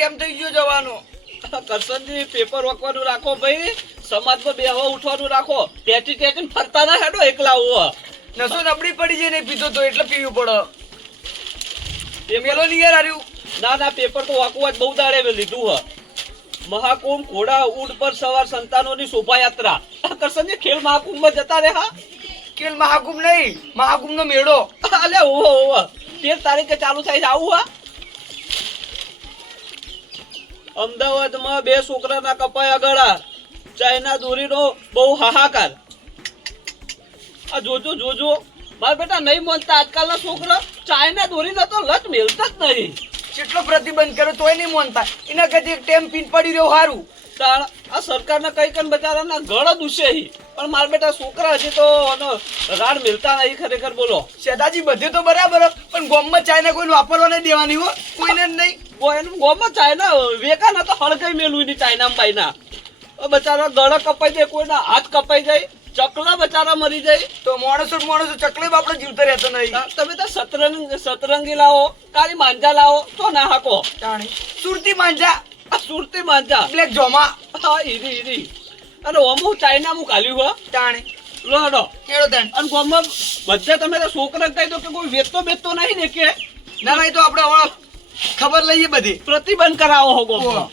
ટેમ થઈ ગયો જવાનો? કરશનજી પેપર વાંકવાનું રાખો ભાઈ. સમાજમાં બેહવા ઉઠવાનું રાખો. ટેચી ટેચી ફરતા ના હેડો એકલા હોવો નસો નબળી પડી જાય પીધો તો એટલે પીવું પડે. પેલો નહીં યાર હાર્યું. ના ના પેપર તો વાંકવા જ બહુ દાડે લીધું હ. મહાકુંભ ઘોડા ઊંટ પર સવાર સંતાનોની શોભાયાત્રા. કરશનજી ખેલ મહાકુંભમાં જતા રહે હા? ખેલ મહાકુંભ નહીં મહાકુંભ નો મેળો. અલે ઓહો ઓહો. તેર તારીખે ચાલુ થાય છે. આવું હા? અમદાવાદમાં બે છોકરાના કપાયા ગળા. ચાઇના દોરીનો બહુ હાહાકાર. આ જોજો જોજો. મારા બેટા નહીં માનતા આજકાલના છોકરા. ચાઇના દોરીનો તો લત મેલતા જ નહીં. કેટલો પ્રતિબંધ કર્યો તોય નહીં માનતા. એના કદી એક ટેમ પીન પડી રહ્યો સારું આ સરકારના કઈ કઈ બચારાના ગળ દુશે પણ માર બેટા છોકરા હજી તો રાડ મિલતા નહીં ખરેખર બોલો. શેતાજી બધે તો બરાબર પણ ગોમમાં ચાઇના કોઈને વાપરવા નહીં દેવાની હો કોઈને નહીં. ચાય ચાઇના વેકા ના તો હળગાઈ મેલું ની ચાઇના બાઈના બચારા ગળા કપાઈ જાય કોઈના હાથ કપાઈ જાય ચકલા બચારા મરી જાય. તો માણસો માણસો ચકલે આપણે જીવતો રહેતો નહીં. તમે તો સતરંગ સતરંગી લાવો કાળી માંજા લાવો તો ના હાકો. સુરતી માંજા. સુરતી માંજા. બ્લેક જોમા. હા ઈરી ઈરી. અને ઓમો ચાઇના હું કાલ્યું હો. જાણી લોડો કેળો તાણ. અને ગોમાં બધે તમે તો છોકરા કહી દો કે કોઈ વેચતો બેચતો નહીં ને કે. ના ના એ તો આપણે હવે ખબર લઈએ બધી. પ્રતિબંધ કરાવો હો ગોમાં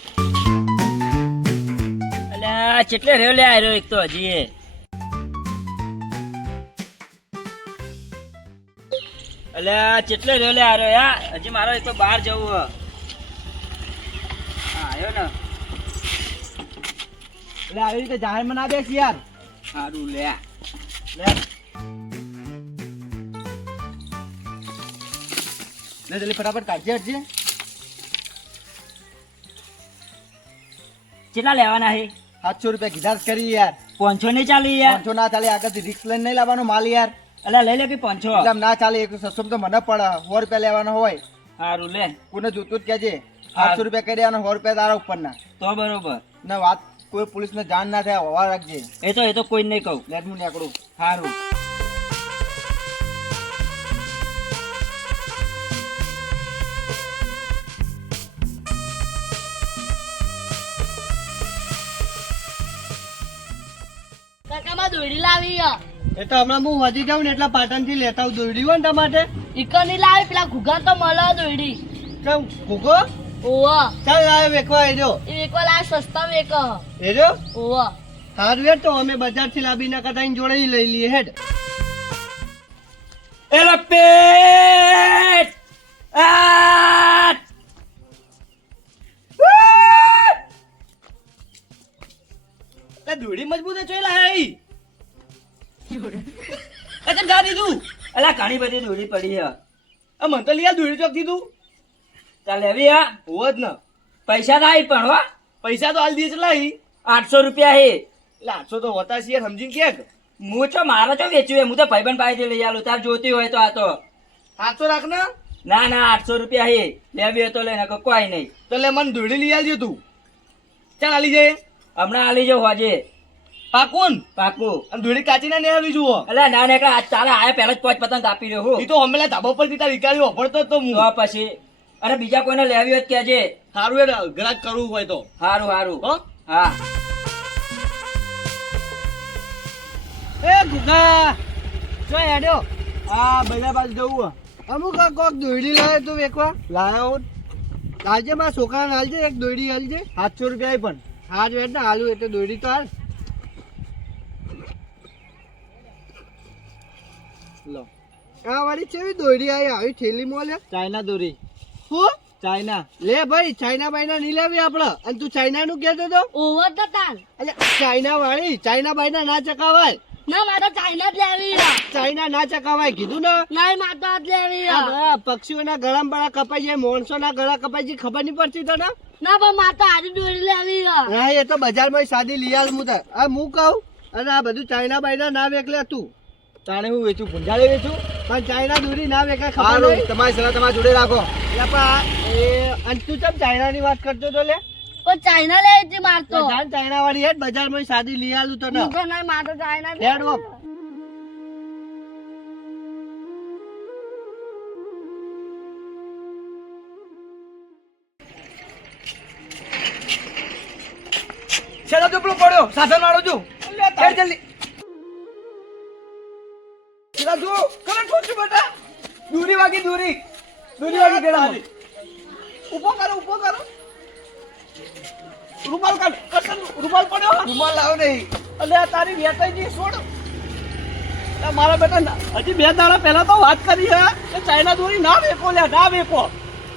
અલ્યા ચેટલે રેવ લે આયરો એક તો હજી અલ્યા ચેટલે રેવ લે આવ્યો યા? હજી મારો એક તો બહાર જવું હા. આવ્યો ને. એટલે આવી રીતે જાહેરમાં ના બેસ યાર. સારું લે. લે. જલ્દી ફટાફટ કાઢજે હટજે. કેટલા લેવાના હે સાતસો રૂપિયા કીધા કરી યાર. પાંચસો નહીં ચાલી યાર. પાંચસો ના ચાલે આગળથી રિક્સ લઈને નહીં લાવવાનો માલ યાર. એટલે લઈ લે કે પાંચસો? એટલે ના ચાલે એક સસ્તો તો મને પડે સો રૂપિયા લેવાનો હોય. સારું લે. કોને જોતું જ કહેજે. સાતસો રૂપિયા કરી દેવાનો સો રૂપિયા તારા ઉપરના. તો બરોબર. ને વાત કોઈ પોલીસને જાણ ના થાય હવા રાખજે. એ તો એ તો કોઈ નહીં કહું. લેટ હું નીકળું. સારું કાકામાં દોડી લાવી હ. એ તો હમણાં હું વધી જાઉં ને એટલા પાટણથી લેતા આવું દોરડી હોય ને તમારે. ઈકરની લાવી પેલા ઘુગા તો મળે દોરડી કેમ ભૂકો ઓવ ચાલ લાવે વેકવા એજો એ વેકવા લાવે સસ્તા વેક. એજો? ઓવા હાર વેટ તો અમે બજારથી લાવી ના કરતા જોડે લઈ લઈએ હેડ. એલા પેટ આટ! તે દોરડી મજબૂત છે અચ્છા જા દીધું અલા ઘણી બધી દોડી પડી છે. આ મને તો લીયા ચોક દીધું ચાલ લેવી હા? હોવ જ ને. પૈસા થાય પણ હો. પૈસા તો હાલ દીધે છે લાઈ આઠસો રૂપિયા હે. એટલે આઠસો તો હોતા છે યાર સમજીને કે હું છો મારે છો વેચ્યું હું? તો ભાઈબંધ પાસેથી લઈ આલું. તાર જોતી હોય તો આ તો. આઠસો રાખ ને. ના ના આઠસો રૂપિયા હે. લેવી હોય તો લઈને કોઈ નહીં. તો લે મને ધૂળી લઈ આવજો તું. ચાલ આલી જાય હમણાં આલી જાઉં હોજે પાકું પાકું. અને ધૂળી કાચી ના આવી જુઓ. એટલે ના ને આ ચાલે આયા પહેલા જ પાંચ પતંગ આપી રહ્યો હું. એ તો હમણાં ધાબા પર દીધા વિકારી વાપરતો તો હું. તો પછી અરે બીજા કોઈને લેવી હોય કેજે કહેજે. સારું યાર ગ્રાહક કરવું હોય તો. હારું સારું હો? હા. એ ગુગા જો હેડ્યો આ બધા બાજુ જવું અમુક આ કોક દોરડી લાવે તું વેકવા. લાયો લાલજે મારા છોકરાને હાલજે એક દોરડી હાલજે. સાતસો રૂપિયા પણ. હાજ વેટ ને હાલું એટલે દોરડી તો હાલ. લો. આ વાળી છે દોરડી આવી આવી થેલી મોલે ચાઇના દોરી. શું ચાઇના. લે ભાઈ ચાઇના બાઈના નહીં લેવી આપણે. અને તું ચાઇના નું કહેતો તો. ઓવ તો તાન એટલે ચાઇના વાળી ચાઇના બાઈના ના ચકાવાય. ના મારે ચાઇના જ લેવી ચાઇના ના ચકાવાય કીધું ને? નહીં મારે જ લેવી હ. આ બધા પક્ષીઓના ગળામાં બળા કપાઈ જાય માણસોના ગળા કપાઈ જાય ખબર નહીં પડતી તને? ના પણ મારે તો આજે દોરી લેવી હ. હા એ તો બજારમાં સાદી લઈ મુ હું તાર આ હું કહું અને આ બધું ચાઇના બાઈના ના વેકલે તું. તાણે હું વેચું ભૂંજાળે વેચું? પણ ચાઇના દૂરી ના વેકાય ખબર નહીં? તમારી સલાહ તમારા જોડે રાખો. એ અને તું ચમ ચાઇનાની વાત કરતો તો લે? પણ ચાઇના લે જે મારતો. જાન ચાઇના વાળી હેડ બજારમાં સાદી લઈ આલું તને. હું તો નહીં મારતો ચાઇના હેડ ઓફ. હ. ચોપડો પડ્યો સાધન વાળો છું જલ્દી. જલ્દી શેના જો કરે ઠોચું બેટા દૂરી વાગી દૂરી દૂરી વાગી ગળામાં. ઊભો કરો ઊભો કરો. રૂમાલ કાઢ કસન રૂમાલ પડ્યો? રૂમાલ લાવ નહીં. અલે આ તારી વેતાઈજી છોડ. મારા બેટા હજી બે દાડા પહેલા તો વાત કરી હે. કે ચાઇના દોરી ના વેકો લ્યા ના વેકો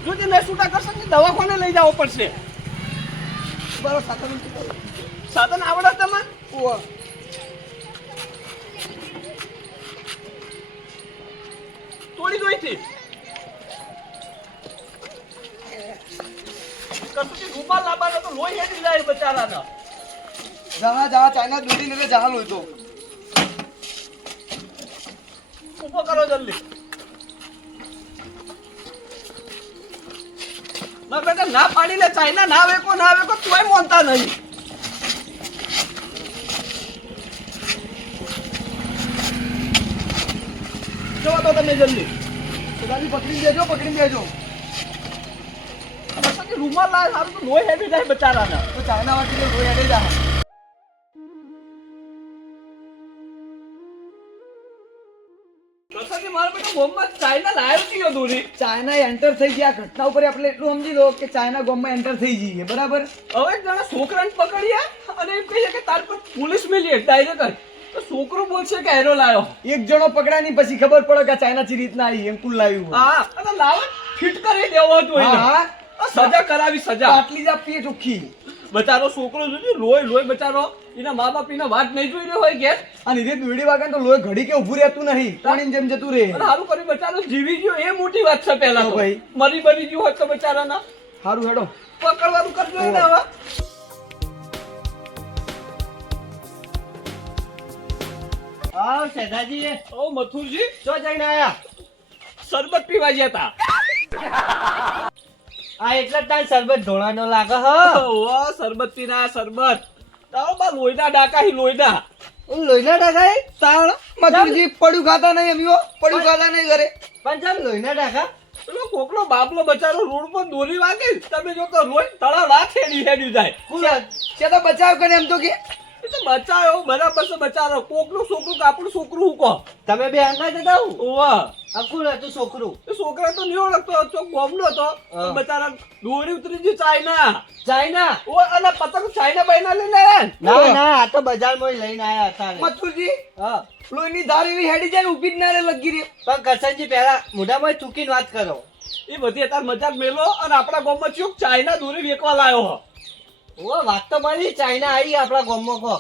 જો તે નહીં છૂટા કરશે ને દવાખાને લઈ જવો પડશે. બરો સાધન સાધન આવડે તમને તોડી થી કશું રૂમાલ લાવવાનો તો લોહી હેડી જાય બચારાના. જવા જવા ચાઇના દૂરી ને જવા લોય તો. ઊભો કરો જલ્દી. ના બેટા ના પાડી લે ચાઇના ના વેકો ના વેકો તોય મોનતા નહીં. દો તમે જલ્દી. દાદી પકડી દેજો પકડી દેજો રૂમાલ લાવે સારું તો લોહી હેવી જાય બચારાના. તો ચાઇના વાટી લોહી હેવી જાય. ચાઇના એન્ટર થઈ ગયા. ઘટના ઉપર આપણે એટલું સમજી લો કે ચાઇના ગોમમાં એન્ટર થઈ જઈએ. બરાબર? હવે એક જણા છોકરાને પકડ્યા અને એમ કહીએ કે તાર પર પોલીસ મેલી ડાયરેક્ટ તો છોકરો બોલશે કે હેરો લાયો? એક જણો પકડા નહીં પછી ખબર પડે કે ચાઇના ચી રીતના આવી અંકુલ લાવ્યું હા અને લાવો ફિટ કરી દેવો હતો હા સજા કરાવી સજા. આટલી જ આપીએ ચોખ્ખી બચારો છોકરો જોજો લોહી લોહી બચારો. એના મા બાપ એના વાત નહીં જોઈ રહ્યો હોય કે અને રીત દોડી વાગે ને તો લોહી ઘડી કે ઊભું રહેતું નહીં પાણી જેમ જતું રહે. સારું કરી બચારો જીવી ગયો એ મોટી વાત છે પહેલા ભાઈ. મરી મરી ગયું હોત તો બચારાના. સારું હેડો. પકડવાનું કરજો એને હવે. આવ સેધાજી ઓ મથુરજી. ચો જઈને આયા. શરબત પીવા ગયા આ એટલા તાર શરબત ઢોળાનો લાગે હ. હતા ઓ શરબત પીના શરબત. તાવ બા લોહીના ડાકા હી લોઈના લોહીના ટાકા તાણ. મથુરજી પડ્યું ખાતા નહીં યો પડ્યું ખાતા નહીં ઘરે. પણ ચાલ લોહીના ડાકા. પેલો કોકનો બાપલો બચારો રોડ પર દોરી વાગે. તમે જો તો રોજ તળા વાત હેડી હેડી જાય. છે તો બચાવ કરે એમ તો કે. બચાયો બરાબર છે બચારો કોકનું છોકરું કાપડ છોકરું હું કહો? તમે બે અંગા જતા હું ઓવા અકુલ હતું છોકરું? એ છોકરા તો નહીં ઓળખતો હતો ગોમનો હતો. બચારા દોરી ઉતરી ગયું ચાઇના. ચાઇના? ઓ અને પતંગ ચાઇના બહેના લઈને ના. ના આ તો બજારમાં લઈને આયા હતા. મથુરજી હા. લોહીની ધારી હેડી જાય ઊભી ઊભી જ ના રે લગી રહી. પણ કરશનજી પહેલા મોઢામાં ચૂકીને વાત કરો. એ બધી અત્યારે મજાક મેલો અને આપણા ગામમાં ચૂક ચાઇના દોરી વેકવા લાયો હો. ઓ વાત તો મારી ચાઇના આવી આપણા ગામમાં કો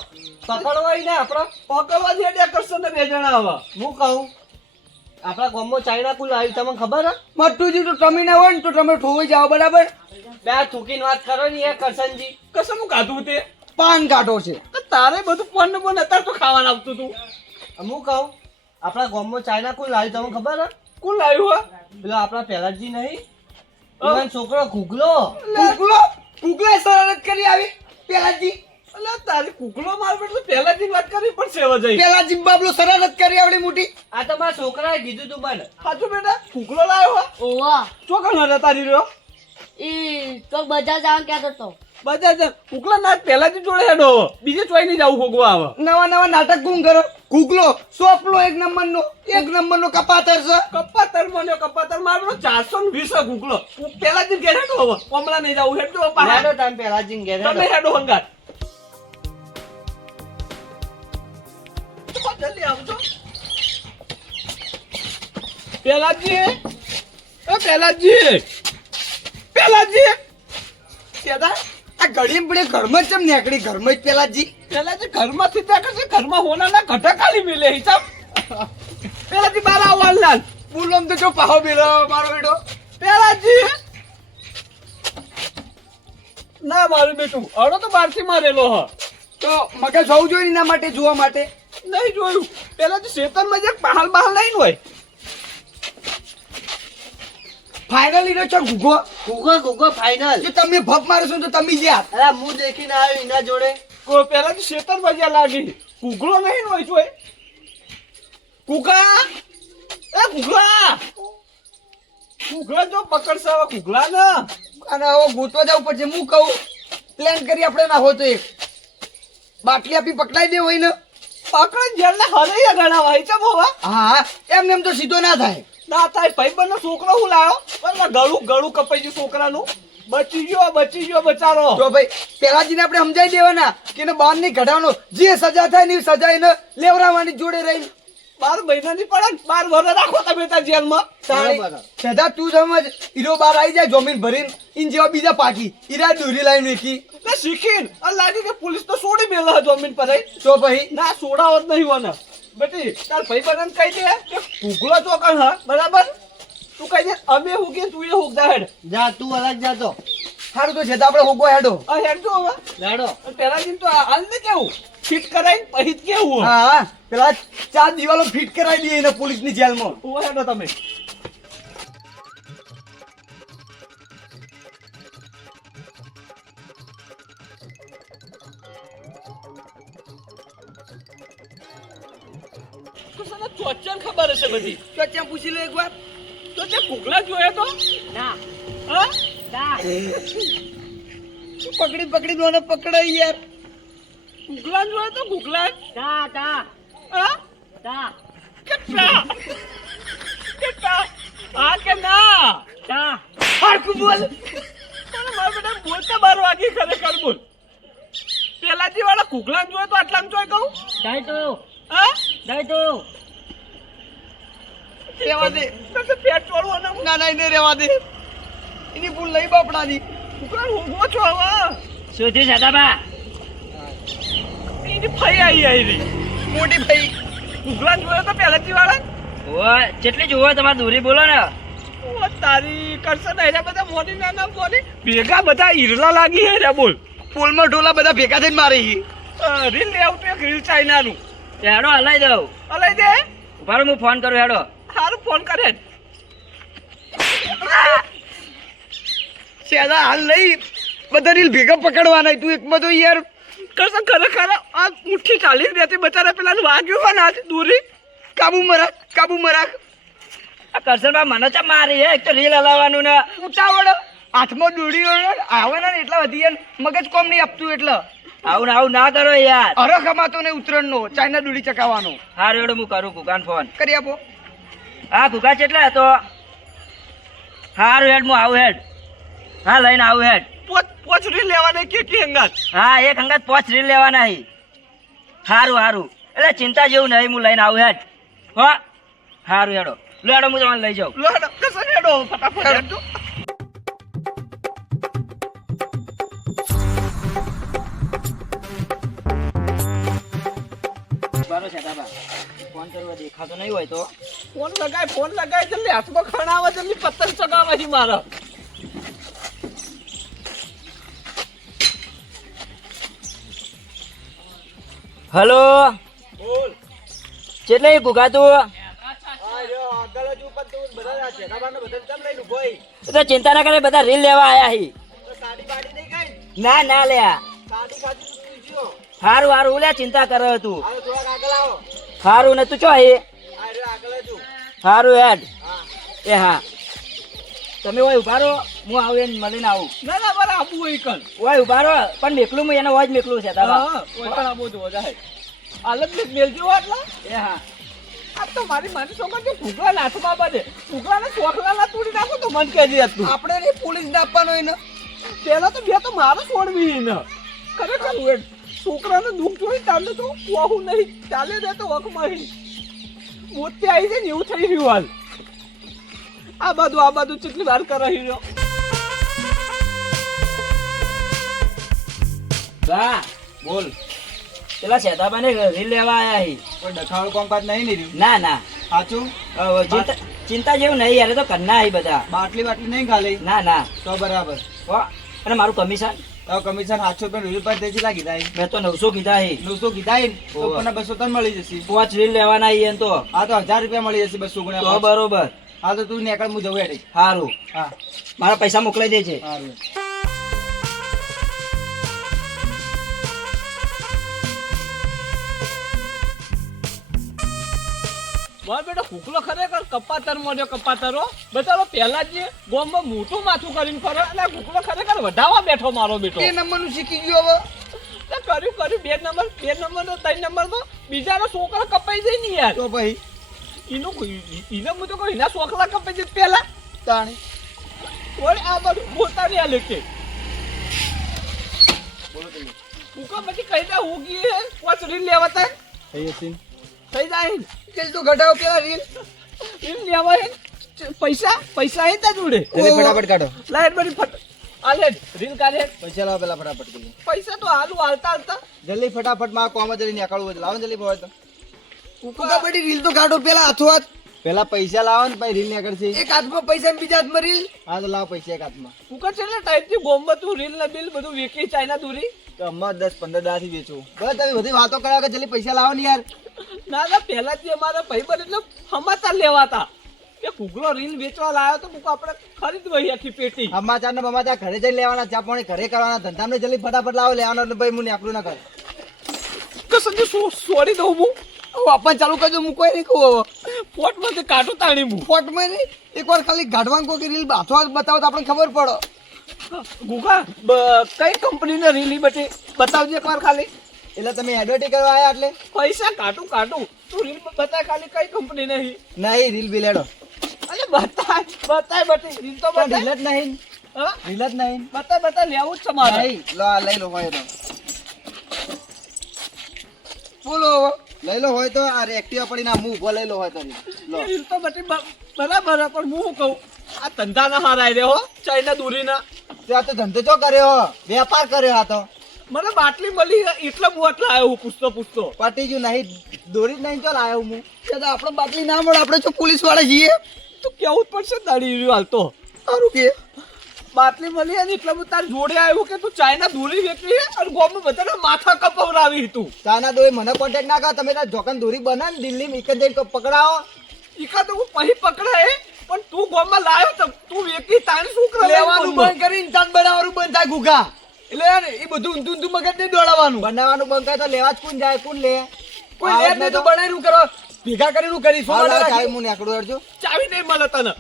પકડવાય ને આપણા. પકડવા દે દે કરશો ને બે જણા હવે હું કહું આપણા ગામમાં ચાઇના કુલ આવી તમને ખબર હે? મથુરજી તો તમે ના હોય ને તો તમે ઠોવાઈ જાવ બરાબર? બે થૂકીને વાત કરો ને એ કરશનજી. કસમનું કાઢું તે? પાન કાઢો છે. તારે બધું પન પન અત્યારે તો ખાવાનું આવતું તું. હું કહું આપણા ગામમાં ચાઇના કુલ આવી તમને ખબર હે? કુલ લાવ્યું હે. પેલો આપણા પહેલાજી નહીં. છોકરો ઘૂગલો કુકલો કુકલે શરારત કરી આવી. પેલાજી અલા તારી કુકલો માર એટલે પહેલાથી વાત કરવી પણ સેવા જઈ. પેલાજી બાબલો શરારત કરી આવડી મોટી. આ તો મારા છોકરાએ કીધું તું બન સાચું બેટા કુકલો લાવ્યો હો. ઓવા ચોકણ હતા તારી રહ્યો. ઈ તો બજાર જવાનું કહેતો તો. બધા જ. કુકલા ના પહેલાથી જોડે હેડો. બીજે ચોઈ નહીં જવું ભોગવા આવે. નવા નવા નાટક ગુમ કરો? કુકલો સોપલો એક નંબર નો એક નંબર નો કપાતર છે. કપાતર મને કપાતર મારો ચારસો ને વીસ કુકલો પહેલાથી જ ઘેર હેડો હવે. હમણાં નહીં જવું હેડો હેડો પાછા પહેલા જ ઘેર તમે હેડો. હંગાર જલ્દી આવજો. પેલાજી એ પેલાજી પેલાજી? કેતા? આ ઘડી પડે ઘરમાં ચમ નેકડી ઘરમાં જ પેલાજી. પેલાજી ઘરમાંથી ત્યાં કરશે? ઘરમાં હોનાના ઘટા ખાલી મિલે હિસાબ. પેલાજી બાર આવવાલ લાલ. બોલમ તો જો પાહો બેલો મારો બેટો પેલાજી! ના મારું બેટું. અડો તો બારથી મારેલો હ. તો મગજ હોવું જોઈએ એના માટે જોવા માટે? નહીં જોયું. પેલા તો શેતનમાં જે બહાલ બહાલ નહીં હોય. ફાઇનલી ઇનો છો ગુગો ઘૂગો ઘૂગો ફાઇનલ જો તમે ભપ મારશો તો તમે જ્યાં અરે હું દેખીને આવ્યો એના જોડે. કોઈ પેલાજી શેતર જ્યાં લાગી. કુકડો નહીં હોય જોઈ કુકા એ કુકલા કુકલા જો પકડશે હવે કુકલા ને અને હવે ગોતવા જવું પડશે હું કહું પ્લાન કરી આપણે ના હોતો એક. બાટલી આપી પકડાઈ દે હોય ને પકડ જેલને હરૈયા ગણાવાય છે બોવા. હા હા એમ એમ તો સીધો ના થાય. ના થાય ભાઈબંધનો છોકરો હું લાવ્યો પણ ગળું ગળું કપાઈ ગયું છોકરાનું. બચી ગયો બચી ગયો બચારો. તો ભાઈ પેલાજીને આપણે સમજાવી દેવાના કે એને બાર નહીં કઢાવવાનો જે સજા થાય ને સજા એને લેવડાવવાની જોડે રહી. બાર મહિનાની પડે બાર વર્ષ રાખો તમે ત્યાં જેલમાં. સદા તું સમજ હીરો બાર આવી જાય જમીન ભરીને ઇન જેવા બીજા પાકી હીરા દોરી લાઈન વેકી ને શીખીને લાગી કે પોલીસ તો છોડી મેલો જમીન પર. તો ભાઈ ના છોડાવો જ નહીં મને. બેટી તાર ભાઈ બહેન કહી દે. કે ભૂગલો ચોકણ હા? બરાબર? તું કહી દે અમે હુગે તું એ હુકદા હેડ. જા તું અલગ જા તો. સારું તો છે તો આપણે હુગો હેડો. આ હેડ હવે. હેડો. પેલા દિન તો હાલ ને કેવું? ફિટ કરાઈ પછી કેવું? હા હા. પેલા ચાર દિવાલો ફિટ કરાવી દઈએ એને પોલીસની જેલમાં. ઓ હેડો તમે. તો ચોચન ખબર હશે બધી. તો ત્યાં પૂછી લો એકવાર. તો તે ભૂગલા જોયા તો? ના. હા? ના. પકડી પકડી દોને પકડાઈ યાર. ભૂગલા જોયા તો ભૂગલા તા તા હા? તા કેટલા? કેટલા? હા કે ના? તા હરકું બોલ. તને મારા બેટા બોલતા બાર વાગી ખરેખર બોલ. પેલા દી વાળા કુકલા જોયો તો આટલા જોઈ કહું? દઈ તો. દઈ તો રેવા દે. તો તે પેટ ચોળવો ને ના ના એને રેવા દે. એની ભૂલ નહીં બાપડાની. કુકલા ઊંઘો છો આવા સુધી સદાબા? એની ફઈ આવી આવી મોટી ફઈ. કુકલા જોયો તો પેલા દી વાળા? ઓ જેટલી જુઓ તમારે દૂરી બોલો ને. ઓ તારી કરશે ને એના બધા મોની ના ના મોની. ભેગા બધા ઈરલા લાગી હે રે બોલ. પોલમાં ઢોલા બધા ભેગા થઈને મારી રીલ લે આવતું એક રીલ ચાઇનાનું. હેડો હલાઈ દઉં હલાઈ દે? ઉભારો હું ફોન કરું હેડો. સારું ફોન કરે શેદા હાલ નહીં? બધા રીલ ભેગા પકડવાના તું એકમાં તો યાર. કરશે ખરેખર આ મુઠ્ઠી ચાલીસ રહેતી. બચારા પેલા વાગ્યું હોય ને આજ દૂરી. કાબુ મરાક કાબુ રાખ આ કરશનભાઈ મને ચા મારી હે એક તો રીલ હલાવવાનું ને. ઉતાવળ. હાથમાં દોડી આવે ને એટલા વધી મગજ કોમ નહીં આપતું એટલે. આવું ને આવું ના કરો યાર. અરે કમાતો ને ઉતરણનો ચાઇના ડુડી ચકાવવાનો. હારું હેડો હું કરું કુકાન ફોન. કરી આપો. હા કુકા કેટલા હતો? હારું હેડ હું આવું હેડ. હા લઈને આવું હેડ. પોચ રીલ લેવાને કે કે હંગાત? હા એક અંગત પોચ રીલ લેવાના હી. હારું હારું. એટલે ચિંતા જેવું નહીં હું લઈને આવું હેડ. હો. હારું હેડો. લો હેડો હું તમને લઈ જાઉં. લો હેડો. કસો હેડો ફટાફટ હેડો. દેખાતો નહીં હોય તો. ફોન લગાય ફોન લગાય જલ્દી હાથમાં ખણાવે જલ્દી પતંગ ચગાવે છે મારો. હલો? બોલ. કેટલે ભૂગાતું તું? આગળ જ ઉપર તું બધા શેકાબાને બધા કેમ લઈને ઊભો હઈ? એ તો ચિંતા ના કરે બધા રીલ લેવા આયા હી. તો સાડી બાડી નહીં ખાઈ ના? ના લે સારું સારું લે ચિંતા કરે તું. આગળ આવો. હારું ને તું ચો હે? જ. હારું હેડ. એ હા. તમે ઓય ઊભા રહો હું આવું એને મળીને આવું. ના ના બરાબર આપવું હોય કલ ઓય ઊભા રહો પણ મેકલું હું એને હોય જ મેકલું છે તારા. કોઈ પણ આપવું જોવો જાય. અલગ ને મેલજો આટલા એ હા. આ તો મારી મારી છોકરા જે ભૂગલા નાથમાં બધે. ભૂગલા ને ચોખલા ના તોડી નાખો તો મન કહેજે તું. આપણે ને પોલીસ ને આપવાનો એને પેલા તો બે તો મારે છોડવી ને. ખરેખર? છોકરાને દુઃખ જોઈ ચાલે તો વહુ નહીં. ચાલે દે તો વખમાં મોતે આવી જાય ને એવું થઈ રહ્યું હાલ. આ બધું આ બધું કેટલી વાર કરાવી રહ્યો. વાહ બોલ. પેલા શેતાબાને રીલ લેવા આયા હી. કોઈ ડખાળું કામકાજ નહીં ને રહ્યું? ના ના. સાચું? ચિંતા ચિંતા જેવું નહીં યાર તો કરના આવી બધા. બાટલી બાટલી નહીં ખાલી? ના ના. તો બરાબર. અને મારું કમિશન કમિશન સાતસો રૂપિયા રીલ રૂપિયા તેથી લાગી જાય. મેં તો નવસો કીધા હે. નવસો કીધા હે આપણને બસો ત્રણ મળી જશે. પાંચ વીલ લેવાના હી તો. હા તો હજાર રૂપિયા મળી જશે બસો ગુણ્યા બરોબર. હા તો તું નીકળ હું જવું હેઠે હારું. હા. મારા પૈસા મોકલાઈ દેજે. સારું મારો બેટો કુકલો ખરેખર કપાતર મળ્યો કપાતરો? બચારો પહેલા જ ગોમમાં મોટું માથું કરીને ફરે અને કુકલો ખરેખર વધાવા બેઠો મારો બેટો. એ નંબરનું શીખી ગયો હવે. તે કર્યું કર્યું બે નંબર બે નંબર નો ત્રણ નંબર નો બીજાનો છોકરો કપાઈ જાય ને યાર. તો ભાઈ? એનું એને હું તો કહું એના છોકરા કપાઈ જાય પહેલા. તાણે. વળી આ બધું પોતાની આ લેકે બોલો તમે કુકા પછી કહી દે ઉગી કોચરી લેવા તા? થઈ થઈ જાય ને. કે તો ઘટાડો પેલા રીલ? રીલ લેવા હે પૈસા? પૈસા હે તા જોડે? ફટાફટ કાઢો. લાઈટ બધી ફટ. આ લે રીલ કાઢે પૈસા લાવો પેલા ફટાફટ પૈસા તો હાલુ હાલતા હાલતા. જલ્દી ફટાફટમાં કોમ જલ્દી નીકળવું છે લાવો જલ્દી બોય તો. ઉકા બડી રીલ તો કાઢો પેલા હાથો હાથ. પેલા પૈસા લાવો ને પછી રીલ નીકળશે. એક હાથમાં પૈસા બીજા હાથમાં રીલ? હા તો લાવો પૈસા એક હાથમાં. કુકર છે ને ટાઈપથી બોમ્બ તું રીલ ને બિલ બધું વેકી ચાઇના દૂરી. તો અમાર દસ પંદર દાથી વેચું. બસ તમે બધી વાતો કર્યા કે જલ્દી પૈસા લાવો ને યાર. ના ના પહેલાથી અમારા ભાઈબંધ એટલે સમાચાર લેવાતા. કે કુકલો રીલ વેચવા લાવ્યો તો મુકો આપણે ખરીદવાઈ આખી પેટી. સમાચાર ને ઘરે જઈને લેવાના ચા પાણી ઘરે કરવાના ધંધા જલ્દી ફટાફટ લાવો લેવાનો એટલે ભાઈ હું આપણું ના કરે. કે સો- સોરી દઉં હું. વાપન ચાલુ કરજો હું કોઈ નહીં કહું ફોટમાં કાઢું તાણી હું. ફોટમાં નહીં એકવાર ખાલી ગાઢવાનું કોઈ રીલ બાથવા બતાવો તો આપણને ખબર પડે. ગુગા કઈ કંપનીને રીલી બધી બતાવજે એકવાર ખાલી. એટલે તમે એડવર્ટી કરવા આવ્યા એટલે? પૈસા કાટું કાટું તું રીલ બતાય ખાલી કઈ કંપની નહીં નહીં રીલ બિલેડો. અરે બતાય બતાય બતાય રીલ તો બતાય. રીલ જ નહીં. હા? રીલ જ નહીં. બતાય બતાય લેવું જ છે મારે. નહીં લો આ લઈ લો હોય તો. બોલો લઈ લો હોય તો આ એક્ટિવા પડી ના ઊભો લઈ લો હોય તો. લો. રીલ તો બટી બરાબર પણ હું કહું? આ ધંધાના ના રે હો ચાઇના દૂરીના. તે આ તો ધંધો ચો કર્યો? વેપાર કર્યો આ તો. મને બાટલી મળી એટલે હું એટલે આવ્યો હું પૂછતો પૂછતો. પટી ગયું નહીં દોરી જ નહીં ચાલ આવ્યો હું. તો આપણે બાટલી ના મળે આપણે જો પોલીસવાળા જઈએ તો કેવું જ પડશે દાડી રહ્યું હાલ તો. સારું કે? બાટલી મળી અને એટલે હું તાર જોડે આવ્યું કે તું ચાઇના દોરી વેચી અને ગોમાં બધાને માથા કપાવડાવી તું. ચાના દોરી મને કોન્ટેક્ટ ના કર તમે તાર જોકન દોરી બના ને દિલ્હી જ જઈને પકડાવો. ઈકા તો હું પછી પકડાય પણ તું ગોમમાં લાવ્યો તો તું વેચી તારી શું કરે લેવાનું બંધ કરીને તાન બનાવવાનું બંધ થાય ગુગા. એટલે એ બધું ઊંધું ઊંધું મગજ નહીં દોડાવવાનું. બનાવવાનું બંધ થાય તો લેવા જ કોણ જાય કોણ લે? કોઈ લે નહીં તો બનાવીને કરો ભેગા કરી શું ચાવી હું નેકડો અડજો ચાવી નહીં મળે તને.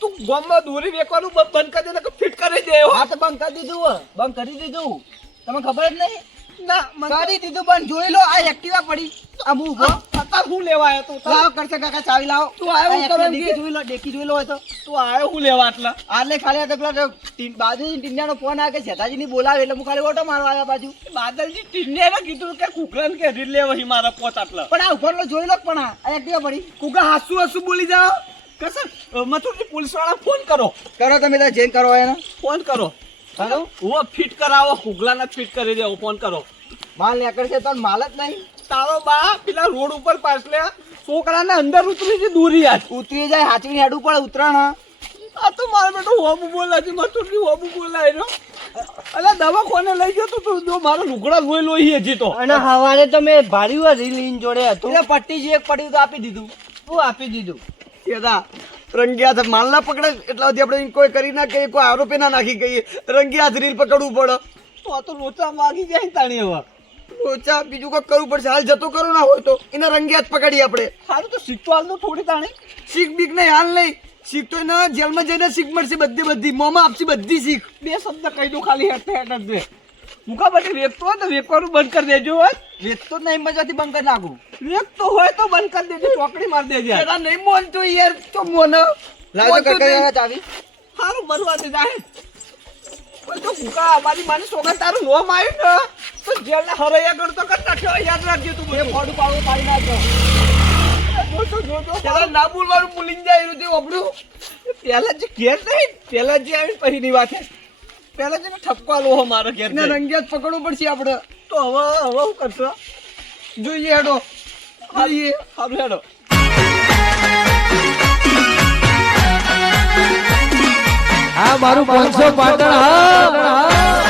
તું ગોમમાં દોરી વેકવાનું બંધ કરી દે ફિટ કરી દે હો. હા તો બંધ કરી દીધું બંધ કરી દીધું. તમને ખબર જ નહીં? ના કરી દીધું પણ જોઈ લો આ એક્ટિવા પડી. આ ઊભો. અત્યારે હું લેવા આવ્યો તું? લાવ કરશે કાકા ચાવી લાવો. તું આવ્યો હું ડેકી જોઈ લો ડેકી જોઈ લો હોય તો. તું આવ્યો હું લેવા આટલા? આલે ખાલી આ તો પેલા બાજુની ટીંડિયાનો ફોન આવે કે શેતાજીની બોલાવે એટલે હું ખાલી ઓટો મારવા આવ્યા બાજુ બાદલજી ટીને એને કીધું કે કુકરાને કે રીલ લેવા હી મારા પોત આટલા. પણ આ ઉપર જોઈ લો પણ આ એક્ટિવા પડી. કુકા હાસુ હાસુ બોલી જાઓ. કસર મથુરજી પોલીસવાળા ફોન કરો. કરો તમે તાર કરો એને. ફોન કરો. હું ફિટ કરાવો. કુગલાને ફિટ કરી દેવો ફોન કરો. માલ નીકળશે તો માલ જ નહીં. તારો બા પેલા રોડ ઉપર પાછલે છોકરાને અંદર ઉતરી છે દૂરી યાર. ઉતરી જાય હાચવીને હેડું પડે ઉતરાણ આ તો મારો બેટો હોબુ બોલા છે મથુરજી હોબુ બોલાય રહ્યો. અલા દવા કોને લઈ ગયો તો તું? જો મારો લુગડા લોહી લોહી હજી તો. અને હવારે તો મેં ભાર્યું રીલીન જોડે હતું. પટ્ટી જે એક પડ્યું તો આપી દીધું. તું આપી દીધું. કેદા? રંગિયા હાથ માલ ના પકડે એટલા સુધી આપણે કોઈ કરી ના કહીએ કોઈ આરોપી ના નાખી કહીએ. રંગિયા હાથ રીલ પકડવું પડે. તો આ તો લોચા માગી જાય તાણી હવે રોચા બીજું કોઈ કરવું પડશે. હાલ જતો કરો ના હોય તો. એના રંગી હાથ પકડીએ આપણે. સારું તો શીખતો હાલ તો થોડી તાણી. શીખ બીક નહીં હાલ નહીં. શીખ તો એના જેલમાં જઈને શીખ મળશે બધી બધી. મોમાં આપશે બધી શીખ. બે શબ્દ કહી દો ખાલી હેઠ હેઠ જ બે. મુકા બધી વેચતો હોય તો વેચવાનું બંધ કરી દેજો હોય. વેચતો નહીં મજાથી બંધ કરી નાખું. વેચતો હોય તો બંધ કરી દેજો ચોકડી મારી દેજે પેલા નહીં મોનતો યાર તો મોન. લાજો કકડિયા ચાવી સારું બરવા દે જાય કોઈ તો ભૂકા અમારી માને સોગન તારું નોમ આવ્યું ને. તો જેલના હરૈયા કરતો કર નાખ્યો યાદ રાખજો તું એ. ફોડું પાડું પાડી નાખજો. ના બોલવાનું ભૂલી જાય તે આપણું પહેલા જે ઘેર નહીં પહેલા જે આવી પહીની વાત. છે પહેલા જે ઠપકો આલો હો મારો ઘેર ને. રંગિયાત પકડવું પડશે આપણે. તો હવે હવે શું કરશો? જોઈએ હેડો. જોઈએ. સારું હેડો. હા મારું પાંચસો પાટણ હા.